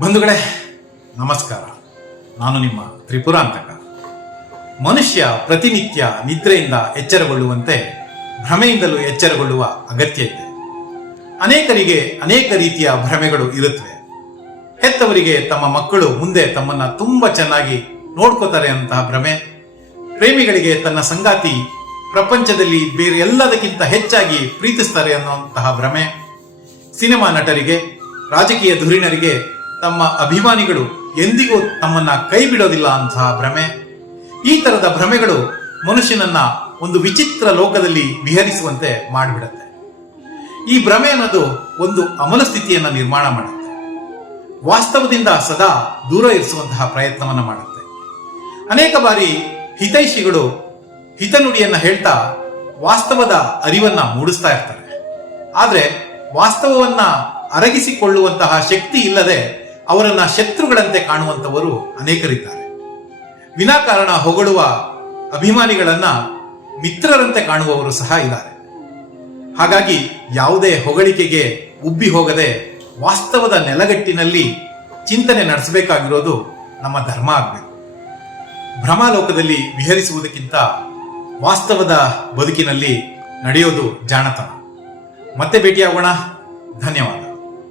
ಬಂಧುಗಳೇ, ನಮಸ್ಕಾರ. ನಾನು ನಿಮ್ಮ ತ್ರಿಪುರಾಂತಕ. ಮನುಷ್ಯ ಪ್ರತಿನಿತ್ಯ ನಿದ್ರೆಯಿಂದ ಎಚ್ಚರಗೊಳ್ಳುವಂತೆ, ಭ್ರಮೆಯಿಂದಲೂ ಎಚ್ಚರಗೊಳ್ಳುವ ಅಗತ್ಯ ಇದೆ. ಅನೇಕರಿಗೆ ಅನೇಕ ರೀತಿಯ ಭ್ರಮೆಗಳು ಇರುತ್ತವೆ. ಹೆತ್ತವರಿಗೆ ತಮ್ಮ ಮಕ್ಕಳು ಮುಂದೆ ತಮ್ಮನ್ನ ತುಂಬಾ ಚೆನ್ನಾಗಿ ನೋಡ್ಕೋತಾರೆ ಅಂತಹ ಭ್ರಮೆ. ಪ್ರೇಮಿಗಳಿಗೆ ತನ್ನ ಸಂಗಾತಿ ಪ್ರಪಂಚದಲ್ಲಿ ಬೇರೆ ಎಲ್ಲದಕ್ಕಿಂತ ಹೆಚ್ಚಾಗಿ ಪ್ರೀತಿಸ್ತಾರೆ ಅನ್ನುವಂತಹ ಭ್ರಮೆ. ಸಿನಿಮಾ ನಟರಿಗೆ, ರಾಜಕೀಯ ಧುರೀಣರಿಗೆ ತಮ್ಮ ಅಭಿಮಾನಿಗಳು ಎಂದಿಗೂ ತಮ್ಮನ್ನ ಕೈ ಬಿಡೋದಿಲ್ಲ ಅಂತಹ ಭ್ರಮೆ. ಈ ತರದ ಭ್ರಮೆಗಳು ಮನುಷ್ಯನನ್ನ ಒಂದು ವಿಚಿತ್ರ ಲೋಕದಲ್ಲಿ ವಿಹರಿಸುವಂತೆ ಮಾಡಿಬಿಡುತ್ತೆ. ಈ ಭ್ರಮೆ ಅನ್ನೋದು ಒಂದು ಅಮಲ ಸ್ಥಿತಿಯನ್ನ ನಿರ್ಮಾಣ ಮಾಡುತ್ತೆ. ವಾಸ್ತವದಿಂದ ಸದಾ ದೂರ ಇರಿಸುವಂತಹ ಪ್ರಯತ್ನವನ್ನ ಮಾಡುತ್ತೆ. ಅನೇಕ ಬಾರಿ ಹಿತೈಷಿಗಳು ಹಿತನುಡಿಯನ್ನು ಹೇಳ್ತಾ ವಾಸ್ತವದ ಅರಿವನ್ನ ಮೂಡಿಸ್ತಾ ಇರ್ತಾರೆ. ಆದರೆ ವಾಸ್ತವವನ್ನ ಅರಗಿಸಿಕೊಳ್ಳುವಂತಹ ಶಕ್ತಿ ಇಲ್ಲದೆ ಅವರನ್ನ ಶತ್ರುಗಳಂತೆ ಕಾಣುವಂತವರು ಅನೇಕರಿದ್ದಾರೆ. ವಿನಾಕಾರಣ ಹೊಗಳುವ ಅಭಿಮಾನಿಗಳನ್ನ ಮಿತ್ರರಂತೆ ಕಾಣುವವರು ಸಹ ಇದ್ದಾರೆ. ಹಾಗಾಗಿ ಯಾವುದೇ ಹೊಗಳಿಕೆಗೆ ಉಬ್ಬಿ ಹೋಗದೆ ವಾಸ್ತವದ ನೆಲಗಟ್ಟಿನಲ್ಲಿ ಚಿಂತನೆ ನಡೆಸಬೇಕಾಗಿರೋದು ನಮ್ಮ ಧರ್ಮ ಆಗಬೇಕು. ಭ್ರಮಾಲೋಕದಲ್ಲಿ ವಿಹರಿಸುವುದಕ್ಕಿಂತ ವಾಸ್ತವದ ಬದುಕಿನಲ್ಲಿ ನಡೆಯೋದು ಜಾಣತನ. ಮತ್ತೆ ಭೇಟಿಯಾಗೋಣ. ಧನ್ಯವಾದ.